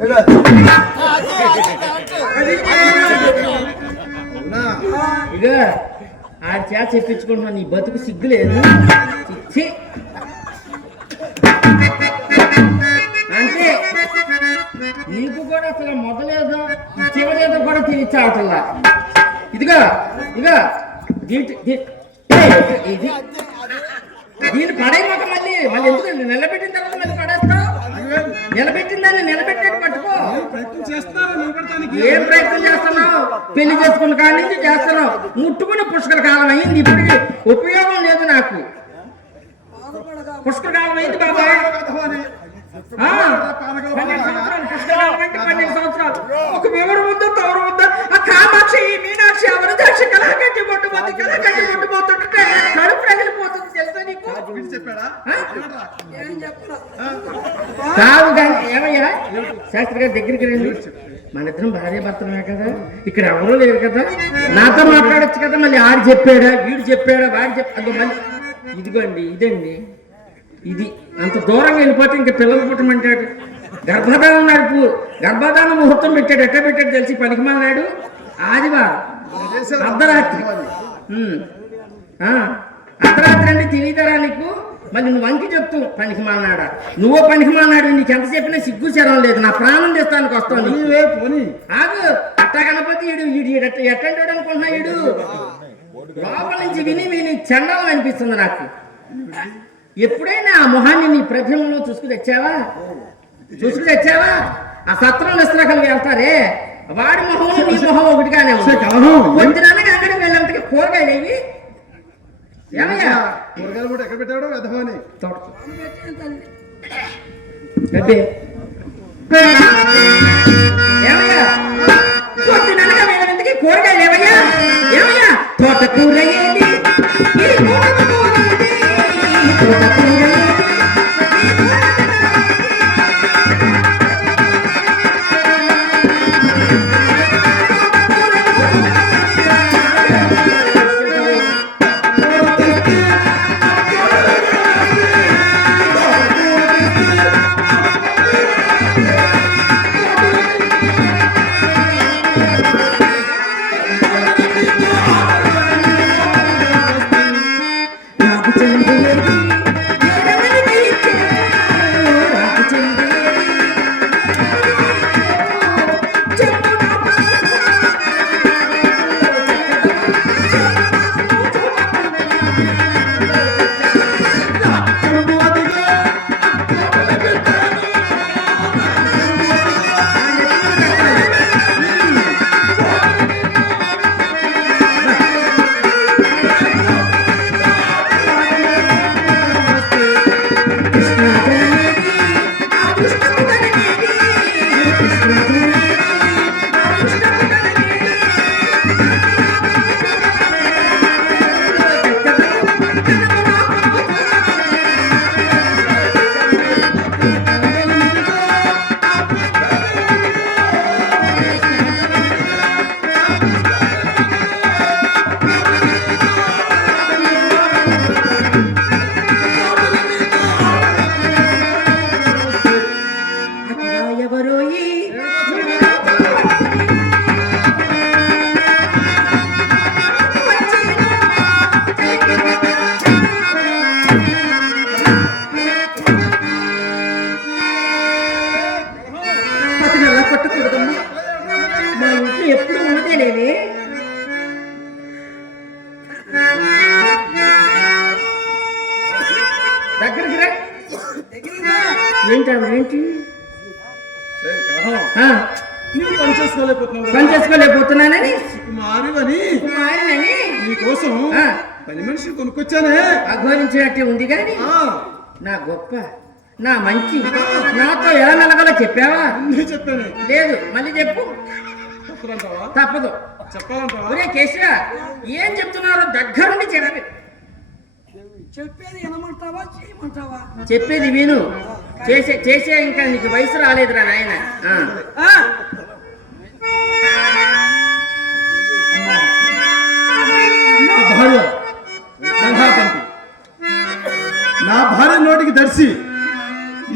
ఇక ఆడి చేత చెప్పించుకుంటున్నా, నీ బతుకు సిగ్గులేదు ఇచ్చి అంటే నీకు కూడా అసలు మొదలేదో చివరేదో కూడా తెలియచావట్లా. ఇదిగా ఇక ఇది దీన్ని పడేయమాక, మళ్ళీ ఎందుకు నిలబెట్టిన తర్వాత మళ్ళీ పడేస్తావు? నిలబెట్టిన దాన్ని నిలబెట్టేట్టు పట్టుకో. ఏం ప్రయత్నం చేస్తున్నావు? పెళ్లి చేసుకున్న కాడి నుంచి చేస్తున్నావు. ముట్టుకుని పుష్కర కాలం అయింది, ఇప్పటికి ఉపయోగం లేదు నాకు. పుష్కర కాలం అయింది బాబాయ్, 12 సంవత్సరాలు. ఒక వివరం ఉందో తవరు ఉందో, ఆ కామాక్షి మీనాక్షి అవరదాక్షి కళాకంటి కొట్టుపోతుంది, కళాకంటి కొట్టుపోతుంటే కడుపు రగిలిపోతుంది తెలుసా నీకు? కాదు కానీ ఏమయ్యా శాస్త్రి గారి దగ్గరికి రండి, మన ఇద్దరం భార్య భర్తమే కదా, ఇక్కడ ఎవరూ లేరు కదా, నాతో మాట్లాడచ్చు కదా. మళ్ళీ ఆడు చెప్పాడా వీడు చెప్పాడా వాడు చెప్పాడు, మళ్ళీ ఇదిగోండి ఇదండి ఇది. అంత దూరంగా వెళ్ళిపోతే ఇంకా పిల్లలు పుట్టమంటాడు. గర్భధానం నడుపు, గర్భధానం ముహూర్తం పెట్టాడు, ఎట్లా పెట్టాడు తెలిసి పనికిమాలినాడు. ఆదివారం అర్ధరాత్రి, అర్ధరాత్రి అంటే తెలియదరా నీకు? మళ్ళీ నువ్వు వంకి చెప్తూ పనికిమాలినాడా, నువ్వో పనికిమాలినాడు. నీకు ఎంత చెప్పినా సిగ్గు శరం లేదు. నా ప్రాణం తెస్తానికి వస్తాను. ఆగు, అట్టా గణపతి ఈడు ఎట్టంటాడు అనుకుంటున్నా. ఈడు లోపల నుంచి విని విని చండాలం అనిపిస్తుంది నాకు. ఎప్పుడైనా ఆ మొహాన్ని నీ ప్రతిమలో చూసుకు తెచ్చావా? ఆ సత్రం నిస్త్రాకలు వెళ్తారే, వాడి మొహం నీ మొహం ఒకటిగానే పొద్దునగా అక్కడ వెళ్ళంతకి కూరగాయలు ఏవి ఏమయ్యా? కూరగాయలు కూడా ఎక్కడ పెట్టాడు? వెధవని ఏమయ్యా? పొద్దునగా వెళ్ళంతకి కూరగాయలు ఏమయ్యా? ఏమయ్యా? తోటకూర ఏది? పనిచేసుకోలేకపోతున్నానని నీకోసం పని మనిషి కొనుక్కొచ్చానే. అఘోరించినట్టే ఉంది కానీ నా గొప్ప నా మంచి నాతో ఎలా మెలగాలో చెప్పావా? చెప్పాను. లేదు మళ్ళీ చెప్పు. తప్పదు చెప్పాలంటావా? ఒరే కేశవ, ఏం చెప్తున్నారో దగ్గరుండి చెప్పి. చెప్పేది విను, చేసే ఇంకా నీకు వయసు రాలేదురా నాయన. నా భార్య నోటికి దర్శి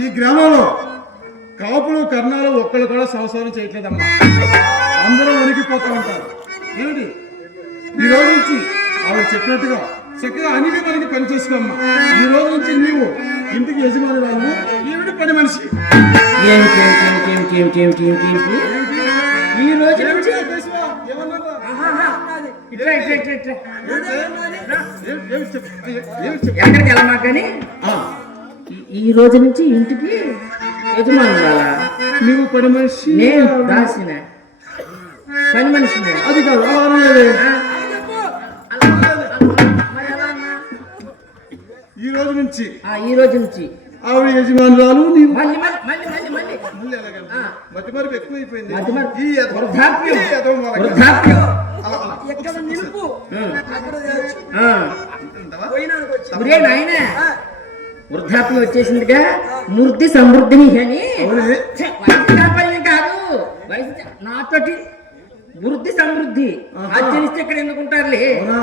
ఈ గ్రామంలో కాపులు కర్ణాలు ఒక్కళ్ళు కూడా సంసారం చేయట్లేదమ్మా. అందరూ వణికిపోతా ఉంటారు. ఏమిటి ఈ రోజు నుంచి ఆవిడ చెప్పినట్టుగా చక్కగా అన్నిటి మనకి పని చేసుకోమ్మా. ఈ రోజు నుంచి నీవు ఇంటికి యజమానురాలు, ఈవిడ పని మనిషి. ఏమిటి ఏమిటి ఏమిటి ఏమిటి ఏమిటి ఏమిటి ఏమిటి ఈ రోజు నుంచి ఏమన్నారా? ఆహాహా. ఇట్లా ఇట్లా ఇట్లా ఇట్లా ఏమిటి చెప్పు, ఏమిటి చెప్పు. ఎక్కడికి వెళ్ళమా కానీ ఈ రోజు నుంచి ఇంటికి యజమానురాలా? నీవు పని మనిషి, నేను దాసిన పని మనిషినే. అది కాదు, అలా అనలేదే. ఈ రోజు నుంచి ఈ రోజు నుంచి ఆవిడ యజమానురాలు, నీవు మళ్ళీ మళ్ళీ మళ్ళీ మళ్ళీ మళ్ళీ మళ్ళీ ఎలాగంటే మధ్య మరపు ఎక్కువైపోయింది. మధ్య మరపు. ఈ ఎదవ- వృద్ధాప్యం. ఈ ఎదవ మూలక. వృద్ధాప్యం. అలా, అలా. ఎక్కడ నిలుపు అక్కడ అంటావా? పోయినానికి వచ్చి ఒరే నాయనా, వృద్ధాప్యం వచ్చేసిందిగా, మృద్ధి సమృద్ధిని అని. అవునే. ఛ, వయసు కాపాలని కాదు, నాతోటి వృద్ధి సమృద్ధి ఆచరిస్తే ఇక్కడ ఎందుకుంటారులే. అవునా?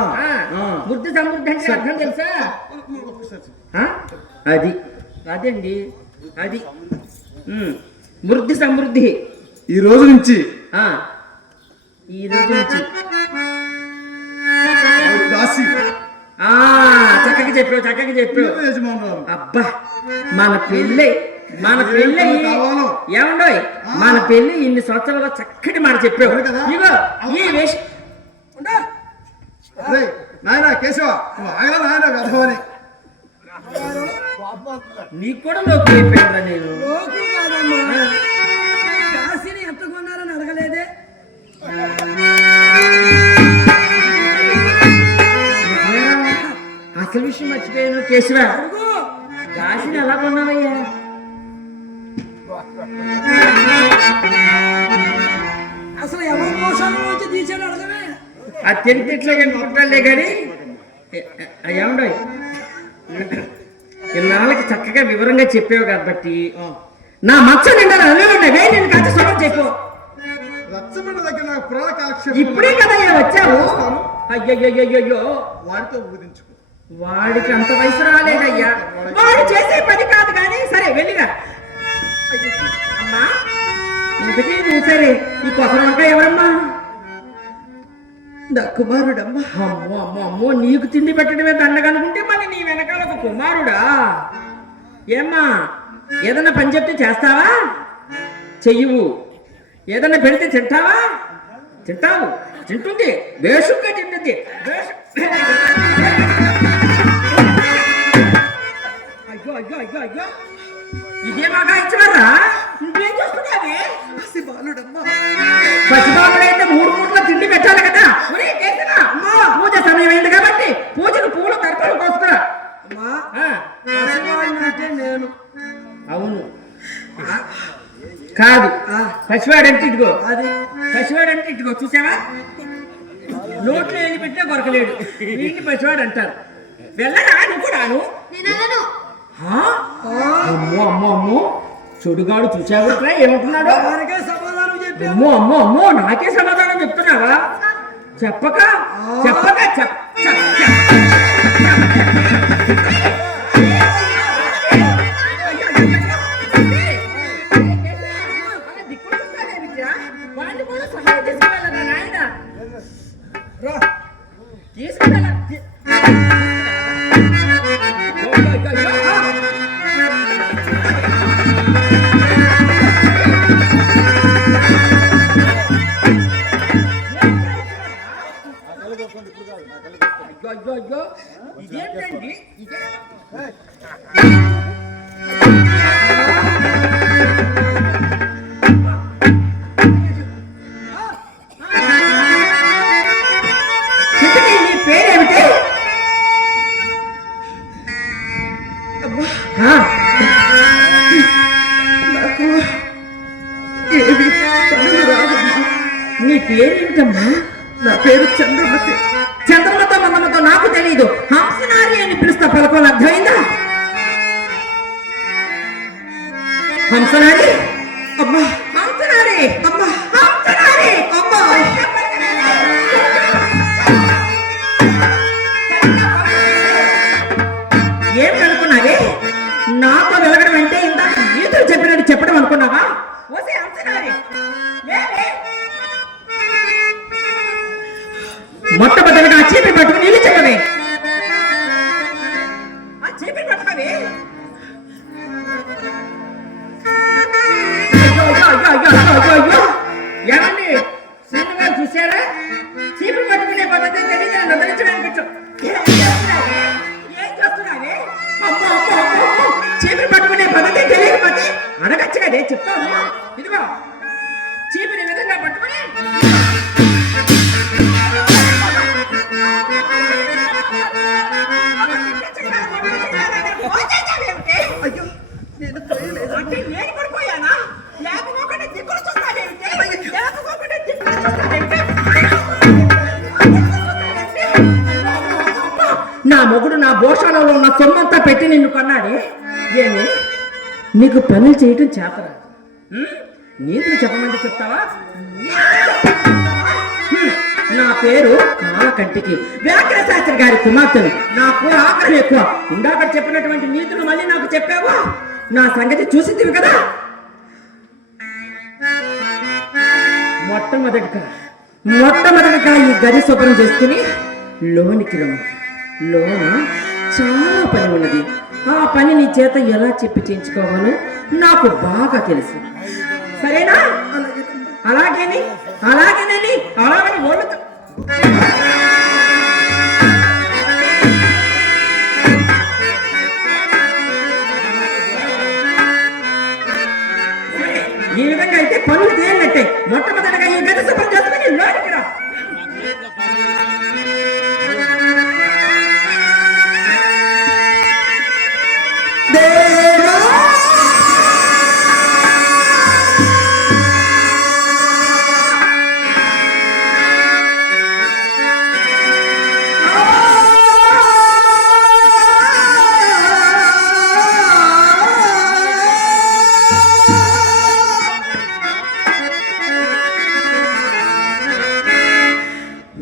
వృద్ధి సమృద్ధి అంటే అర్థం తెలుసా? ఒక్కసారి చెప్పు. అది అదండి, అది వృద్ధి సమృద్ధి. ఈ రోజు నుంచి ఈ రోజు నుంచి ఆవిడ దాసి, చక్కగా చెప్పావు, చక్కగా చెప్పావు. నీవు యజమానురాలు. అబ్బా, మన పెళ్ళి కావాలో? ఏమండోయ్, మన పెళ్ళి ఇన్ని సంవత్సరాలు చక్కటి మాట చెప్పావు. అవును కదా? ఇగో ఈ వేష ఉండా. రేయ్, నాయనా కేశవ, నువ్వు ఆగలా నాయన వెధవని. నీకు కూడా లోకి అయిపోయారా? నేను లోకు కాదమ్మా, కాశీని ఎంత కొన్నారని అడగలేదే. అసలు విషయం మర్చిపోయాను కేశవ. అడుగు. కాశీని ఎలా కొన్నావయ్యా? అసలు ఎవరి మోసాల నుంచి తీసాడు అడగమే. ఆ తెలిసి ఇట్లా కనుకుంటాలే కానీ ఏమండోయ్, ఇన్నాళ్ళకి చక్కగా వివరంగా చెప్పావు కాబట్టి నా మచ్చ నిండా అల్లులు ఉన్నాయి. నేను కాస్త సొలవ చెప్పు. రచ్చబండ దగ్గర నాకు పురాణ కాలక్షేపం. ఇప్పుడే కదా వచ్చావు. అయ్యయ్యో, వాడితో ఊదించుకో. వాడికి అంత వయసు రాలేదయ్యా. వాడు చేసే పని కాదు కానీ సరే వెళ్ళిరా. అమ్మా, ఇంతకీ నువ్వు సరే ఈ కొత్త వంట ఎవరమ్మా? నా కుమారుడమ్మా. అమ్మో అమ్మో అమ్మో, నీకు తిండి పెట్టడమే దండగనుకుంటే మళ్ళీ నీ వెనకాల ఒక కుమారుడా? ఏమ్మా, ఏదన్నా పని చెప్తే చేస్తావా? చెయ్యవు. ఏదన్నా పెడితే తింటావా? తింటావు. తింటుంది, బేషుగ్గా తింటుంది. అయ్యో అయ్యో అయ్యో అయ్యో, ఇదే బాగా ఇచ్చారా? ఇంకేం చేస్తున్నావే? పసిబాబుడైతే 3 పూట్ల తిండి పెట్టాలి కదా. పూజ సమయం అయింది కాబట్టి పూజకు పూలు దర్పలు కోసుకురా. అమ్మా, పసివాడినంటే నేను. అవును కాదు, పసివాడంటే ఇదిగో, అది పసివాడంటే ఇదిగో చూసావా? నోట్లో ఏది పెట్టినా కొరకలేడు. వీటిని పసివాడు అంటారు. వెళ్ళరా నువ్వు కూడాను? అమ్మో అమ్మో అమ్మో, చెడుగాడు చూసావు ఏమంటున్నాడు? వారికే సమాధానం చెప్పావు. అమ్మో అమ్మో అమ్మో, నాకే సమాధానం చెప్తున్నావా? చెప్పక చెప్పక వాళ్ళు కూడా సహాయం చేసుకోవాలన్నా నాయన. తీసుకెళ్ళాలి. అయ్యో అయ్యో, ఇదేంటండి? నీ పేరేమిటి? నీ పేరేమిటమ్మా? నా పేరు చంద్రమతి. చంద్రమతో మమ్మతో నాకు తెలియదు. హంసనారి అని పిలుస్తా, పలకం అర్థమైందా? హంసనారి, అమ్మా, హంసనారి, అమ్మా, హంసనారి, అమ్మా. ఏమనుకున్నావే? నాతో వెలగడం అంటే ఇందాక ఈతలు చెప్పినట్టు చెప్పడం అనుకున్నావా? మొట్టమొదటిగా ఆ చీపిరి పట్టుకుని నీళ్ళు చెప్పవే. ఆ చీపిరి పట్టుకోవే. ఏమండి శ్రీను గారు చూసారా? చీపురు పట్టుకునే పద్ధతి తెలియదు వదిలించడానికి ఏం చేస్తున్నావే? చీపురు పట్టుకునే పద్ధతి తెలియకపోతే అడగచ్చు కదే, చెప్తాను. ఇదిగో చీపురు విధంగా పట్టుకుని అయ్యో నేను పడిపోయానా? లేకపోతే దిక్కులు చూస్తానేమిటి? లేకపోతే దిక్కులు చూస్తానేమిటి? నా మొగుడు నా భోషణంలో ఉన్న సొమ్మంతా పెట్టి నిన్ను కొన్నాడే. ఏమి నీకు పనులు చేయటం చేతరా? నీతులు చెప్పమంటే చెప్తావా? నా పేరు కాలకంటికి, వ్యాకరణ శాస్త్రి గారి కుమార్తెను. నాకు ఆగ్రహం ఎక్కువ. ఇందాక చెప్పినటువంటి నీతులు మళ్ళీ నాకు చెప్పావా? నా సంగతి చూసింది కదా. మొట్టమొదటిగా ఈ గది శుభ్రం చేసుకుని లోనికి రమ్ము. లోన చాలా పని ఉన్నది. ఆ పని నీ చేత ఎలా చెప్పి చేయించుకోవాలో నాకు బాగా తెలుసు. సరేనా? అలాగేనని ఓళ్ళతో ఈ విధంగా అయితే పనులు తేలినట్టే. మొట్టమొదటిగా ఈ గది శుభ్రం చేసుకుని లోనికి రా.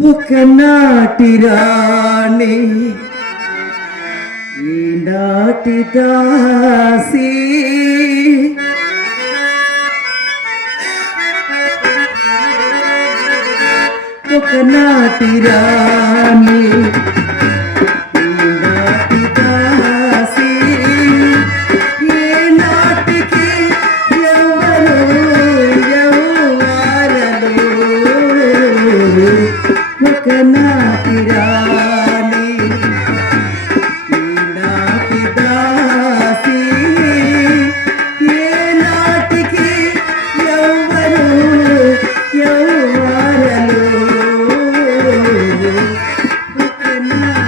ఒకనాటి రాణి ఈనాటి దాసి, ఒకనాటి రాణి ఈనాటి దాసి, ఏనాటికి ఎవరు ఎవరలు. ఒకనాటి రాణి ఈనాటి దాసి, ఏనాటికి ఎవరు ఎవరలు. ఒకనాటి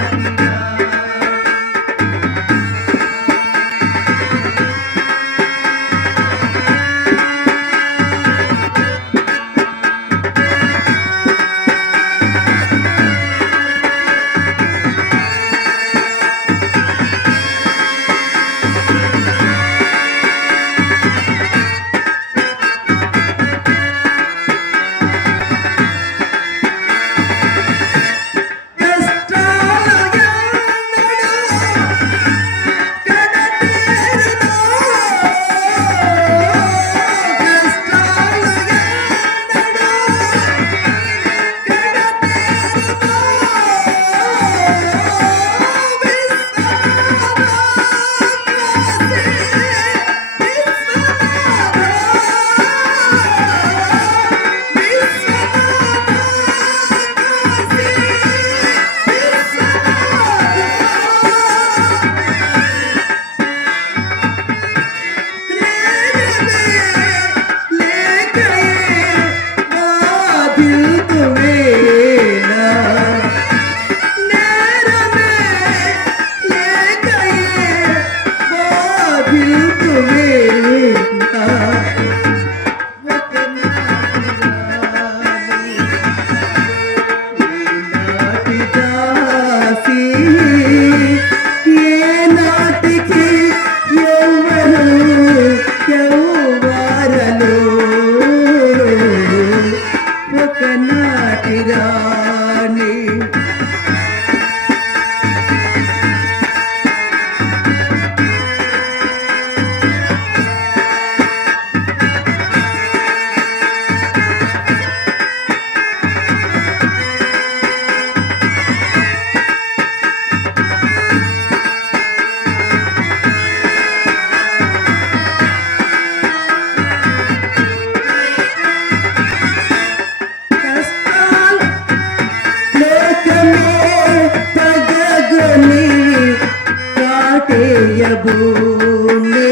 భూమి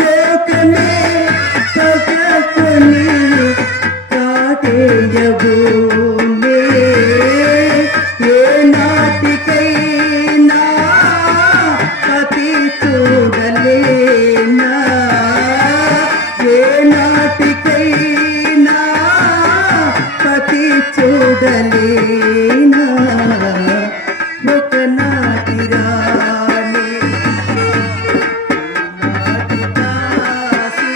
లోకమే పగకొని కాటేయ భూమి ఏ నాటికైనా పతి చూడలేనా ఏ నాటికైనా పతి చూడలేనా ఒకనాటి రాణి నాటి దాసి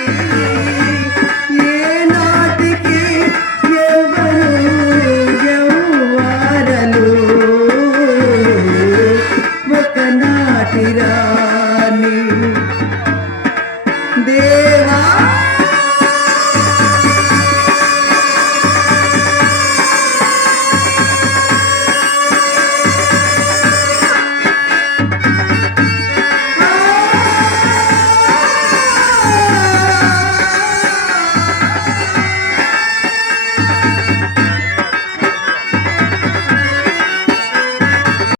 ఏ నాటికి ఎవరు యవ్వారలు ఒకనాటి రాణి